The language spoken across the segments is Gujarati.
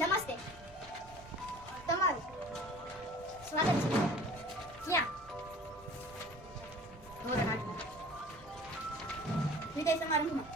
નમસ્તે. તમારું સ્વાગત છે. ક્યાં? ધોરણ 8 વિદાય સમારંભમાં.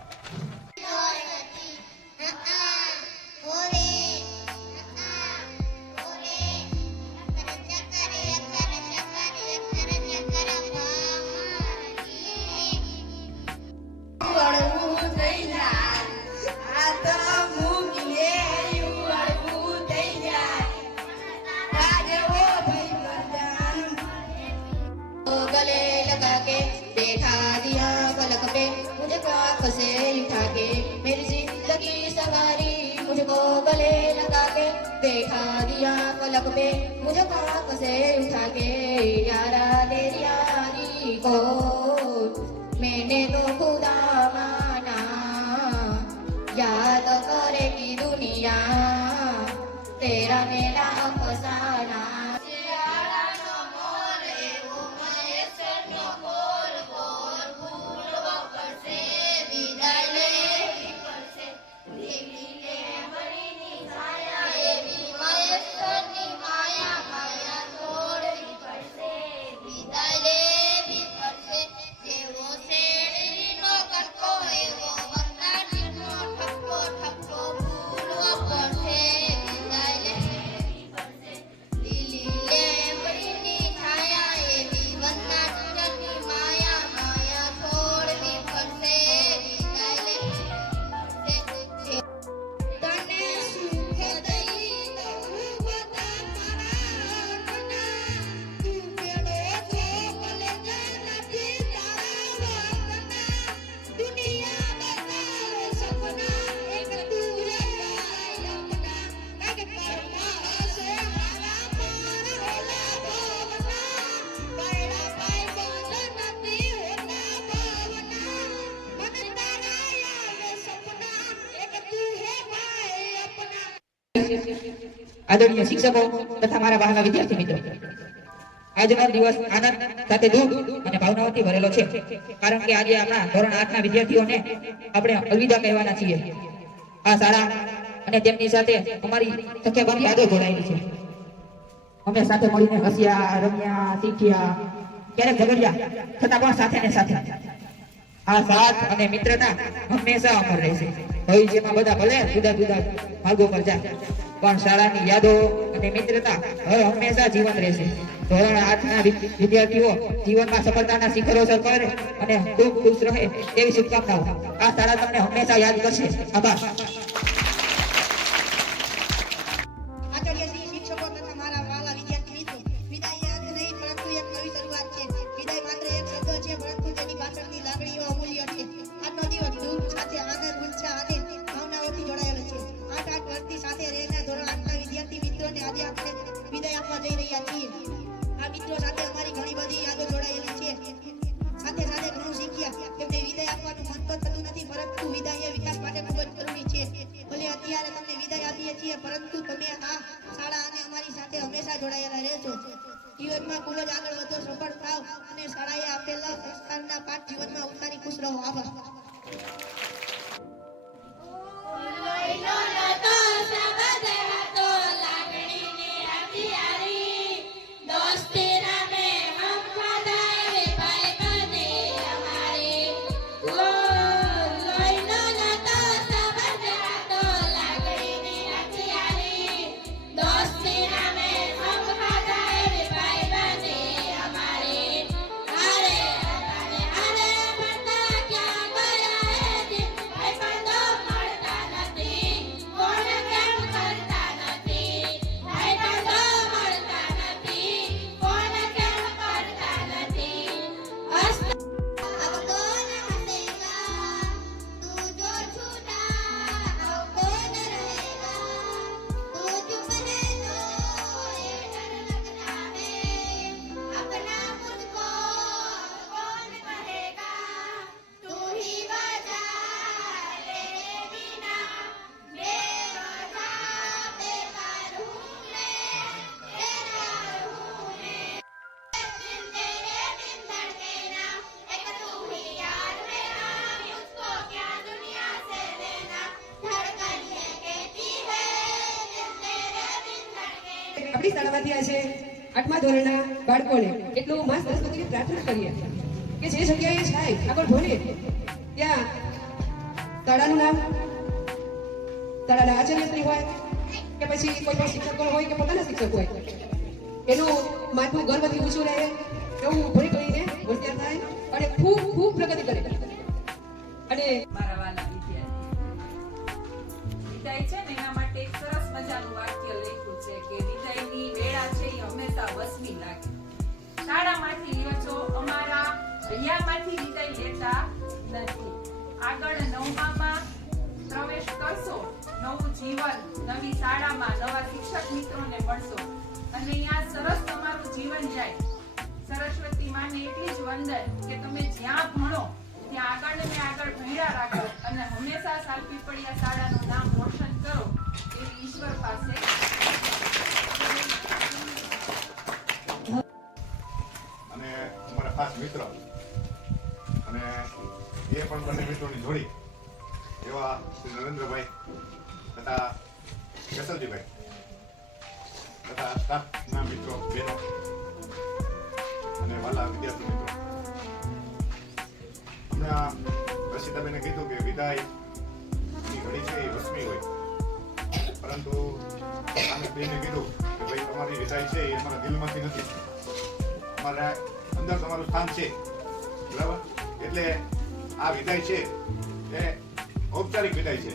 गले लगा के देखा दिया पलक पे मुझको आँख से उठा के मेरी जिंदगी सवारी मुझको गले लगा के देखा दिया पलक पे मुझको आँख से उठा के यारा तेरी यारी को मैंने तो खुदा माना याद करेगी दुनिया तेरा मेरा अफसाना આદરણીય શિક્ષકો તથા મારા વહાલા વિદ્યાર્થી મિત્રો, આજનો દિવસ આનંદ સાથે દુઃખ અને ભાવનાઓથી ભરેલો છે, કારણ કે આજે આપણા ધોરણ 8 ના વિદ્યાર્થીઓને આપણે અલવિદા કહેવાના છીએ. આ શાળા અને તેમની સાથે અમારી સંખ્યાબંધ યાદો જોડાયેલી છે. અમે સાથે મળીને હસ્યા, રમ્યા, શીખ્યા, ક્યારેક ઝઘડ્યા, છતાં પણ સાથે ને સાથે. આ સાથ અને મિત્રતા હંમેશા અમર રહેશે. ભવિષ્યમાં બધા ભલે જુદા જુદા માર્ગો પર જાય, પણ શાળાની યાદો અને મિત્રતા હવે હંમેશા જીવંત રહેશે. ધોરણ 8 ના વિદ્યાર્થીઓ જીવનમાં સફળતાના શિખરો સર કરે અને ખૂબ ખુશ રહે તેવી શુભકામનાઓ. આ શાળા તમને હંમેશા યાદ કરશે. આભાર. આચાર્યશ્રી, શિક્ષકો તથા મારા વહાલા વિદ્યાર્થી મિત્રો, વિદાય યાદ નહીં પરંતુ એક નવી શરૂઆત છે. વિદાય માત્ર એક શબ્દ છે, પરંતુ તેની પાછળની લાગણીઓ અમૂલ્ય છે. આજનો દિવસ દુઃખ સાથે આનંદ, ઉત્સાહ અને ભાવનાઓથી જોડાયેલો છે. 8 વર્ષથી સાથે રહેલા ધોરણ 8 ના વિદ્યાર્થી મિત્રોને આજે આપણે વિદાય આપવા જઈ રહ્યા છીએ. આ મિત્રો સાથે અમારી ઘણી બધી યાદો જોડાયેલી છે. સાથે સાથે ઘણું શીખ્યા. તેમને વિદાય આપવાનું મન તો થતું નથી, પરંતુ વિદાય એ વિકાસ માટે ખૂબ જ જરૂરી છે. ભલે અત્યારે તમને વિદાય આપીએ છીએ, પરંતુ તમે આ શાળા અને અમારી સાથે હંમેશા જોડાયેલા રહેશો. જીવનમાં ખૂબ જ આગળ વધો, સફળ થાવ અને શાળાએ આપેલા સંસ્કારના પાઠ જીવનમાં ઉતારી ખુશ રહો. આભાર. આપણી શાળામાંથી આજે 8મા ધોરણના બાળકોને એટલું માં સરસ્વતીને પ્રાર્થના કરીએ કે જે જગ્યાએ જાય આગળ ભણે ત્યાં શાળાનું નામ, શાળાના આચાર્યશ્રી હોય કે પછી કોઈ પણ શિક્ષકો હોય કે પોતાના શિક્ષક હોય, એનું માથું ગર્વથી ઊંચું રહે એવું ભણી ગણીને હોશિયાર થાય અને ખૂબ ખૂબ પ્રગતિ કરે. અને મારા વાલા વિદ્યાર્થી, વિદાય છે ને એના માટે એક સરસ મજાનું વાક્ય લખ્યું છે કે વિદાયની વેળા છે એ હંમેશા વસમી લાગે. શાળામાંથી લ્યો અમારા અહીંયામાંથી વિદાય લેતા નથી. આગળ 9માં પ્રવેશ કરશો, નવું જીવન, નવી શાળામાં નવા શિક્ષક મિત્રોને મળશો અને અહીંયા સરસ તમારું જીવન જાય. સરસ્વતી માને એટલી જ વંદન કે તમે જ્યાં ભણો ત્યાં આગળ ને આગળ ભણ્યા રાખો અને હંમેશા સાલપીપળિયા શાળાનું નામ રોશન કરો એવી ઈશ્વર પાસે. અને અમારા ખાસ મિત્ર અને એ પણ બંને મિત્રોની જોડી એવા શ્રી નરેન્દ્રભાઈ તથા કેશવજીભાઈ તથા સ્ટાફના મિત્રો, બહેનો અને વાલા વિદ્યાર્થી મિત્રો, હમણાં રસીદાબેને કીધું કે વિદાયની ઘડી છે એ વસમી હોય, પરંતુ આને બેને કીધું કે ભાઈ તમારી વિદાય છે એ અમારા દિલમાંથી નથી, અમારા અંદર તમારું સ્થાન છે, બરાબર? એટલે આ વિદાય છે એ ઔપચારિક વિદાય છે.